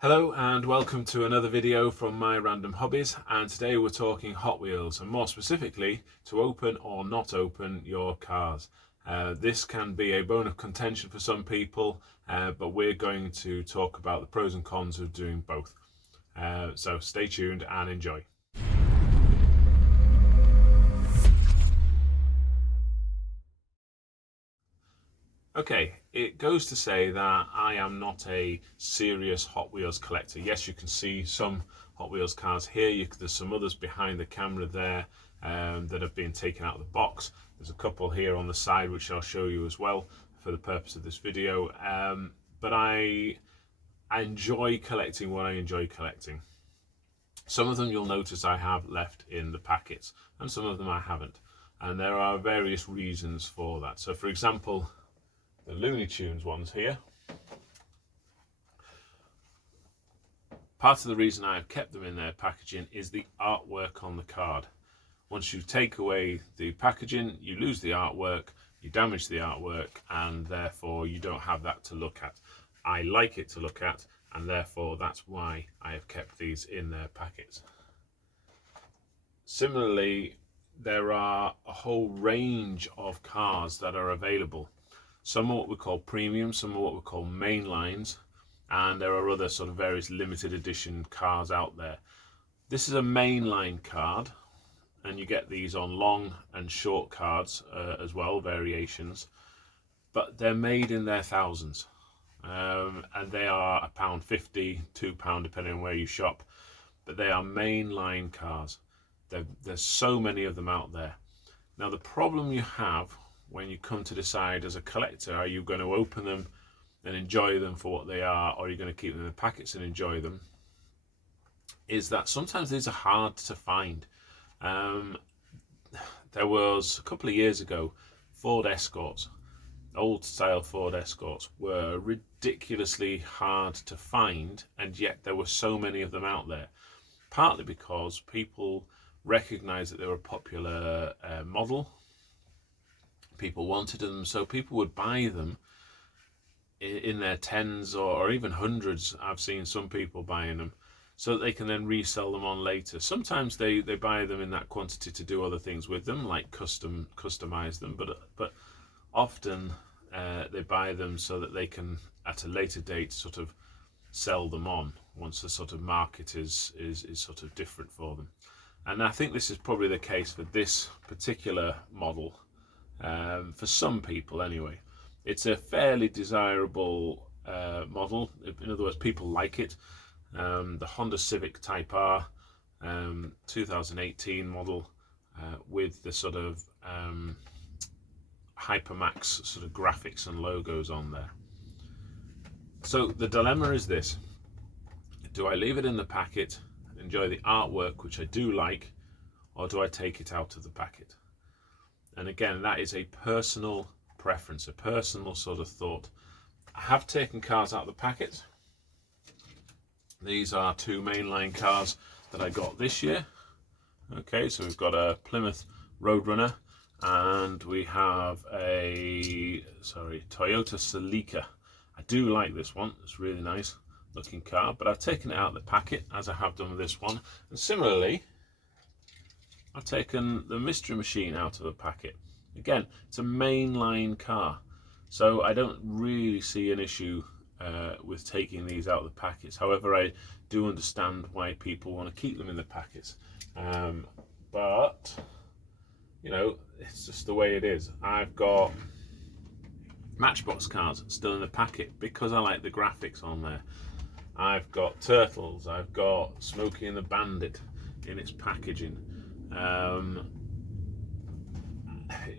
Hello and welcome to another video from my random hobbies, and today we're talking Hot Wheels and more specifically to open or not open your cars. This can be a bone of contention for some people, but we're going to talk about the pros and cons of doing both. So stay tuned and enjoy. Okay, it goes to say that I am not a serious Hot Wheels collector. Yes, you can see some Hot Wheels cars here. There's some others behind the camera there that have been taken out of the box. There's a couple here on the side which I'll show you as well for the purpose of this video. But I enjoy collecting what I enjoy collecting. Some of them you'll notice I have left in the packets and some of them I haven't. And there are various reasons for that. So for example, the Looney Tunes ones here. Part of the reason I've kept them in their packaging is the artwork on the card. Once you take away the packaging, you lose the artwork, you damage the artwork, and therefore you don't have that to look at. I like it to look at, and therefore that's why I have kept these in their packets. Similarly, there are a whole range of cars that are available. Some are what we call premium, some are what we call mainlines, and there are other sort of various limited edition cars out there. This is a mainline card, and you get these on long and short cards as well, variations, but they're made in their thousands, and they are £1.50, £2 depending on where you shop, but they are mainline cars. There's so many of them out there. Now the problem you have when you come to decide as a collector, are you going to open them and enjoy them for what they are, or are you going to keep them in the packets and enjoy them, is that sometimes these are hard to find. There was a couple of years ago, Ford Escorts, old style Ford Escorts, were ridiculously hard to find, and yet there were so many of them out there, partly because people recognized that they were a popular model. People wanted them, so people would buy them in their tens or even hundreds. I've seen some people buying them so that they can then resell them on later. Sometimes they buy them in that quantity to do other things with them, like customize them, but often they buy them so that they can at a later date sort of sell them on once the sort of market is sort of different for them. And I think this is probably the case for this particular model. For some people anyway. It's a fairly desirable model. In other words, people like it. The Honda Civic Type R 2018 model with the sort of Hypermax sort of graphics and logos on there. So the dilemma is this: do I leave it in the packet, enjoy the artwork, which I do like, or do I take it out of the packet? And again, that is a personal preference, a personal sort of thought. I have taken cars out of the packet. These are two mainline cars that I got this year. Okay, so we've got a Plymouth Roadrunner and we have a Toyota Celica. I do like this one. It's a really nice looking car, but I've taken it out of the packet as I have done with this one. And similarly, I've taken the Mystery Machine out of the packet. Again, it's a mainline car, so I don't really see an issue with taking these out of the packets. However, I do understand why people want to keep them in the packets. But, you know, it's just the way it is. I've got Matchbox cars still in the packet because I like the graphics on there. I've got Turtles, I've got Smokey and the Bandit in its packaging.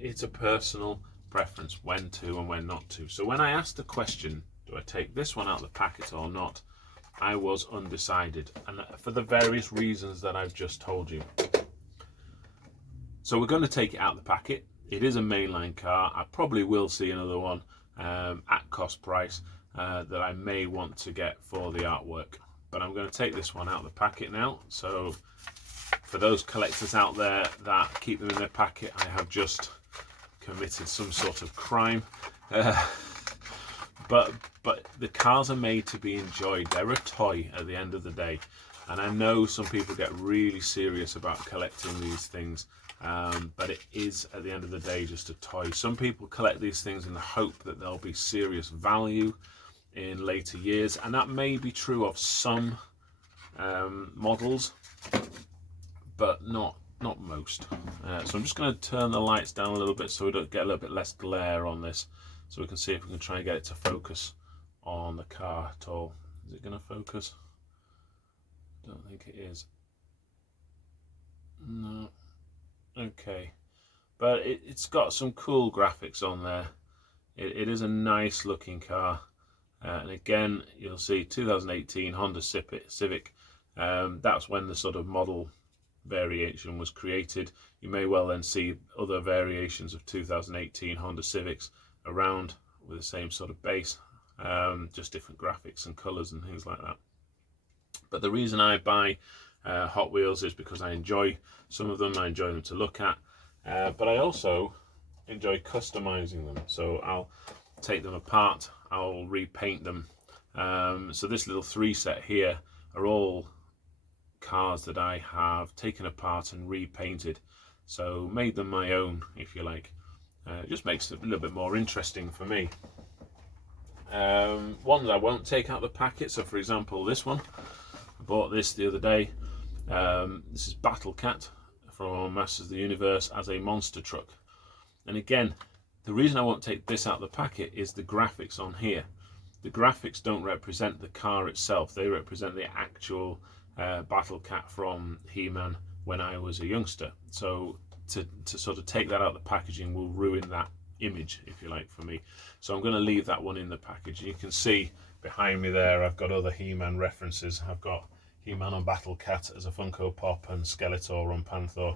It's a personal preference when to and when not to. So when I asked the question, do I take this one out of the packet or not, I was undecided, and for the various reasons that I've just told you. So we're going to take it out of the packet. It is a mainline car. I probably will see another one at cost price that I may want to get for the artwork, but I'm going to take this one out of the packet now. So for those collectors out there that keep them in their packet, I have just committed some sort of crime. but the cars are made to be enjoyed. They're a toy at the end of the day, and I know some people get really serious about collecting these things, but it is at the end of the day just a toy. Some people collect these things in the hope that there'll be serious value in later years, and that may be true of some models, but not most. So I'm just going to turn the lights down a little bit so we don't get a little bit less glare on this, so we can see if we can try and get it to focus on the car at all. Is it going to focus? I don't think it is. No. Okay, but it's got some cool graphics on there. It is a nice looking car, and again, you'll see 2018 Honda Civic. That's when the sort of model variation was created. You may well then see other variations of 2018 Honda Civics around with the same sort of base, just different graphics and colors and things like that. But the reason I buy Hot Wheels is because I enjoy some of them. I enjoy them to look at, but I also enjoy customizing them. So I'll take them apart, I'll repaint them. So this little 3 set here are all cars that I have taken apart and repainted, so made them my own, if you like. It just makes it a little bit more interesting for me. Ones I won't take out the packet, so for example this one, I bought this the other day. This is Battle Cat from Masters of the Universe as a monster truck, and again, the reason I won't take this out of the packet is the graphics on here. The graphics don't represent the car itself, they represent the actual Battle Cat from He-Man when I was a youngster. So to sort of take that out of the packaging will ruin that image, if you like, for me. So I'm going to leave that one in the package. You can see behind me there I've got other He-Man references. I've got He-Man on Battle Cat as a Funko Pop and Skeletor on Panther.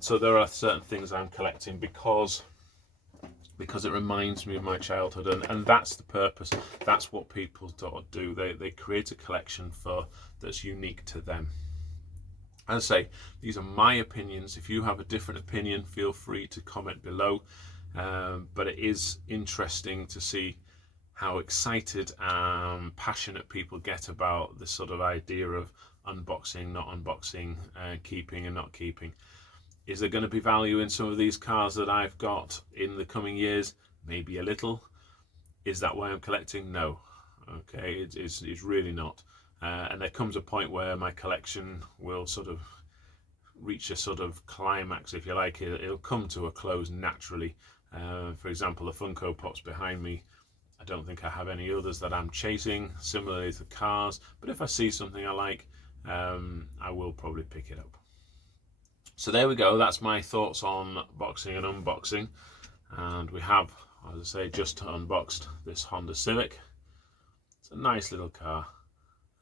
So there are certain things I'm collecting because it reminds me of my childhood, and that's the purpose. That's what people do. They create a collection that's unique to them. As I say, these are my opinions. If you have a different opinion, feel free to comment below. But it is interesting to see how excited and passionate people get about this sort of idea of unboxing, not unboxing, keeping and not keeping. Is there going to be value in some of these cars that I've got in the coming years? Maybe a little. Is that why I'm collecting? No. Okay, it's really not. And there comes a point where my collection will sort of reach a sort of climax, if you like. It'll come to a close naturally. For example, the Funko Pops behind me, I don't think I have any others that I'm chasing. Similarly to cars, but if I see something I like, I will probably pick it up. So there we go, that's my thoughts on boxing and unboxing. And we have, as I say, just unboxed this Honda Civic. It's a nice little car,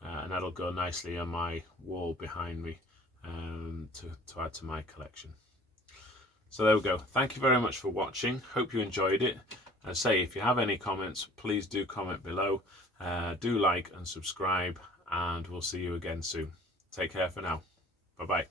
and that'll go nicely on my wall behind me to add to my collection. So there we go. Thank you very much for watching. Hope you enjoyed it. As I say, if you have any comments, please do comment below. Do like and subscribe, and we'll see you again soon. Take care for now. Bye-bye.